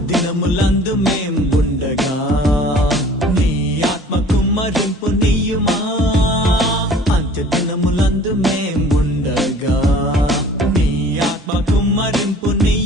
దినములందు మేం ఉండగా నీ ఆత్మ కుమ్మరింపు నీయుమా. అంత్య దినములందు మేం ఉండగా నీ ఆత్మ కుమ్మరింపు నీ